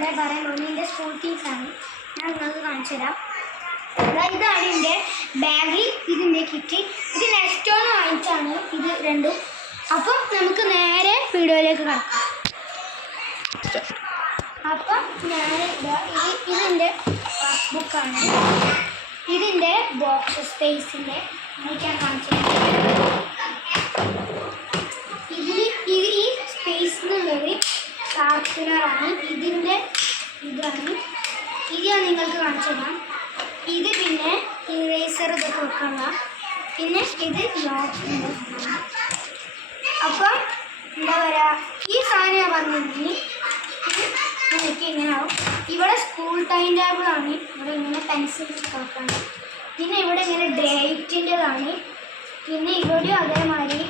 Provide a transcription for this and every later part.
ഇവിടെ പറയാൻ തോന്നി എൻ്റെ സ്കൂൾ ടീംസാണ്. ഞാൻ നിങ്ങൾക്ക് കാണിച്ചു തരാം. ഇതാണ് എൻ്റെ ബാഗ്, ഇതിൻ്റെ കിറ്റ്. ഇത് നെക്സ്റ്റോന്ന് വാങ്ങിച്ചാണ് ഇത് രണ്ടും. അപ്പം നമുക്ക് നേരെ വീഡിയോയിലേക്ക് കിടക്കാം. അപ്പം ഞാൻ ഇതിൻ്റെ ബുക്കാണ്, ഇതിൻ്റെ ബോക്സ് സ്പേസിൻ്റെ ഞാൻ കാണിച്ചു തരാം. ഈ സ്പേസ് എന്നുള്ളത് ഷാർപ്പനറാണ്. ഇതിൻ്റെ ഇതാണ്, ഇത് ഞാൻ നിങ്ങൾക്ക് കാണിച്ചു തരാം. ഇത് പിന്നെ ഇറേസർ ഇതൊക്കെ വെക്കാനുള്ള, പിന്നെ ഇത് ലോക്ക്. അപ്പം എന്താ പറയുക, ഈ സാധനം ഞാൻ പറഞ്ഞിട്ടുണ്ടെങ്കിൽ എനിക്ക് ഇങ്ങനെ ആവും. ഇവിടെ സ്കൂൾ ടൈം ടേബിളാണ്, ഇവിടെ ഇങ്ങനെ പെൻസിൽ വെക്കാണ്. പിന്നെ ഇവിടെ ഇങ്ങനെ ഡേറ്റിൻ്റെതാണ്. പിന്നെ ഇവിടെയും അതേമാതിരി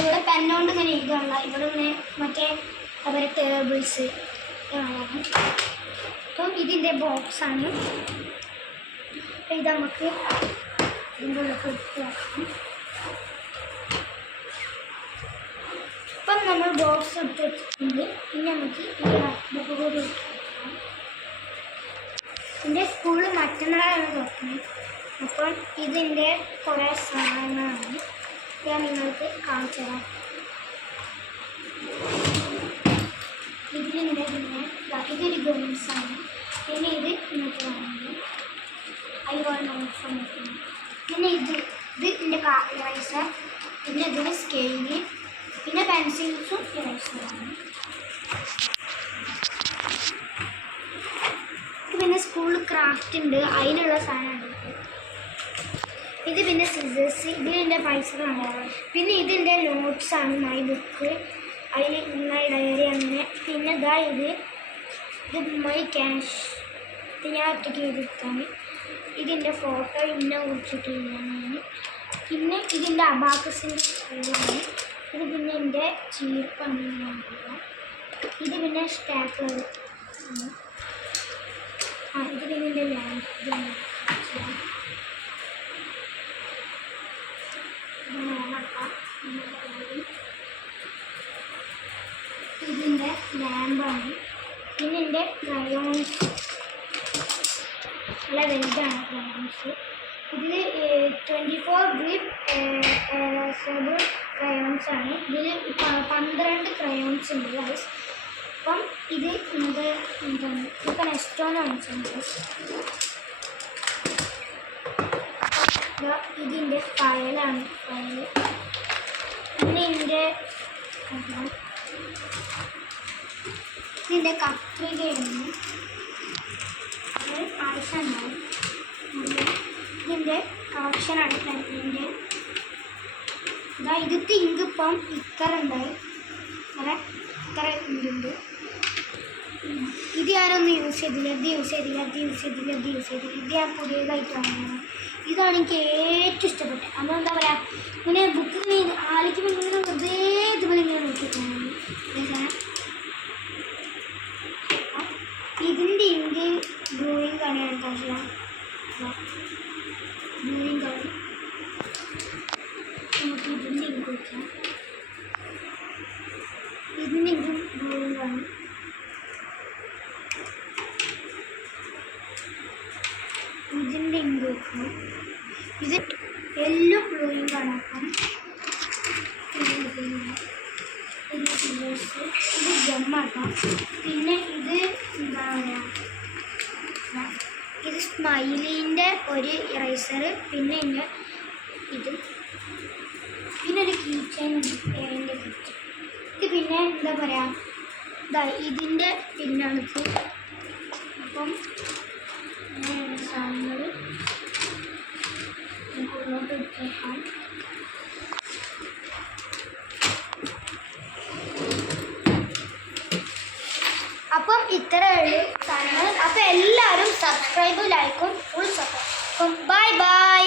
ഇവിടെ പെന്നുകൊണ്ട് ഇങ്ങനെ എഴുതാനുള്ള, ഇവിടെ ഇങ്ങനെ മറ്റേ അവരെ ടേബിൾസ് ആണ്. അപ്പം ഇതിൻ്റെ ബോക്സാണ്. ഇത് നമുക്ക് ഇതിൻ്റെ ഉള്ളിൽ എടുത്ത് വെക്കാം. അപ്പം നമ്മൾ ബോക്സ് എടുത്ത് വെച്ചിട്ടുണ്ട്. പിന്നെ നമുക്ക് ബുക്ക് കൂടി എടുക്കാം. എൻ്റെ സ്കൂളിൽ മറ്റന്നാളാണ് തുറക്കുന്നത്. അപ്പോൾ ഇതിൻ്റെ കുറേ സാധനങ്ങളാണ് ഞാൻ നിങ്ങൾക്ക് കാണിച്ചു തരാം. ഇതിൻ്റെ പിന്നെ ഇതൊരു ഗെയിംസാണ്. പിന്നെ ഇത് നിങ്ങൾക്ക് വേണമെങ്കിൽ അതുപോലെ നോട്ട്സ് നോക്കുന്നു. പിന്നെ ഇത് ഇതിൻ്റെ ഇറേസർ, പിന്നെ ഇതിന് സ്കെയില്, പിന്നെ പെൻസിൽസും ഇറേസറാണ്. പിന്നെ സ്കൂളിൽ ക്രാഫ്റ്റ് ഉണ്ട്, അതിനുള്ള സാധനമാണ്. ഇത് പിന്നെ സിസേഴ്സ്, ഇതിൻ്റെ പൈസ കാണാറ്. പിന്നെ ഇതിൻ്റെ നോട്ട്സാണ്, മൈ ബുക്ക്, അതിൽ മൈ ഡയറി അങ്ങനെ. പിന്നെ ഇതാ ഇത് മൈ ക്യാഷ്, ഇത് ഞാൻ ഒറ്റയ്ക്ക് ചെയ്തിട്ടാണ്. ഇതിൻ്റെ ഫോട്ടോ ഇന്നെ കുറിച്ചിട്ടില്ല ഞാൻ. പിന്നെ ഇതിൻ്റെ അബാക്കസിൻ്റെ സ്കൂളാണ്. ഇത് പിന്നെ എൻ്റെ ചീർപ്പാണ്. ഇത് പിന്നെ സ്റ്റാപ്ലർ. ഇത് പിന്നെ എൻ്റെ ലാമ്പ്. ഇതിൻ്റെ ലാമ്പാണ്. പിന്നെ എൻ്റെ ക്രയോൺസ്, നല്ല വലുതാണ് ക്രയോൺസ്. ഇതിൽ 24 ഗ്രിപ്പ് എറേസബിൾ ക്രയോൺസാണ്. ഇതിൽ 12 ക്രയോൺസ് ഉണ്ട് ഗൈസ്. അപ്പം ഇത് നമുക്ക് എന്താണ് ഇപ്പം നെക്സ്റ്റോന്ന് വാങ്ങിച്ചിട്ടുണ്ട്. ഇതിൻ്റെ ഫയലാണ്, ഫയൽ. പിന്നെ ഇതിൻ്റെ കത്രികയാണ്, ആവശ്യമുണ്ടാവും. ഇതിൻ്റെ കളക്ഷനാണ് ഫ്രണ്ടിൻ്റെ. ഇതിട്ട് ഇങ്ക് ഇപ്പം ഇത്ര ഉണ്ടായി, അതെ ഇത്ര ഇങ്കുണ്ട്. ഇത് ഞാനൊന്നും യൂസ് ചെയ്തില്ല, ഇത് യൂസ് ചെയ്തില്ല, ഇത് യൂസ് ചെയ്തില്ല, ഇത് യൂസ് ചെയ്തില്ല. ഇത് ഞാൻ പുതിയതായിട്ട് വാങ്ങിയാണ്. ഇതാണ് എനിക്ക് ഏറ്റവും ഇഷ്ടപ്പെട്ടത്. നമ്മൾ എന്താ പറയുക, ഇങ്ങനെ ബുക്ക് ആലോചിക്കുമ്പോൾ ഇങ്ങനെ വെറുതെ ഇതുപോലെ ഇങ്ങനെ നോക്കിയിട്ടാണ്. ഇതിൻ്റെ ഇങ്ക് ഡ്രോയിങ് ആണ് ഞാൻ കാണിക്കാം. ഡ്രോയിങ് ആണ്, നമുക്ക് ഇതിൻ്റെ ഇങ്ക് വയ്ക്കാം. ഇതിൻ്റെ ഇങ്കും ഡ്രോയിങ് ആണ്. ഇതിൻ്റെ ഇങ്ക് വയ്ക്കാം. ഇത് എല്ലാം ഡ്രോയിങ് ആണ്. അപ്പം ഇത് ജമ്മാക്കാം. പിന്നെ ഇത് എന്താ പറയുക, ഇത് സ്മൈലീൻ്റെ ഒരു ഇറേസർ. പിന്നെ ഇത് പിന്നെ ഒരു കീ ചെയിൻ ഉണ്ട്, ഏതിൻ്റെ കീ ചെയിൻ. ഇത് പിന്നെ എന്താ പറയുക, ഇതിൻ്റെ പിന്നാണിത്. അപ്പം സാധനങ്ങൾ ഉള്ളോട്ട് എടുത്തേക്കാം. അപ്പം ഇത്രയുള്ളൂ സാധനങ്ങൾ. അപ്പം എല്ലാവരും സബ്സ്ക്രൈബും ലൈക്കും ഫുൾ സപ്പോർട്ട്. അപ്പം ബൈ ബൈ.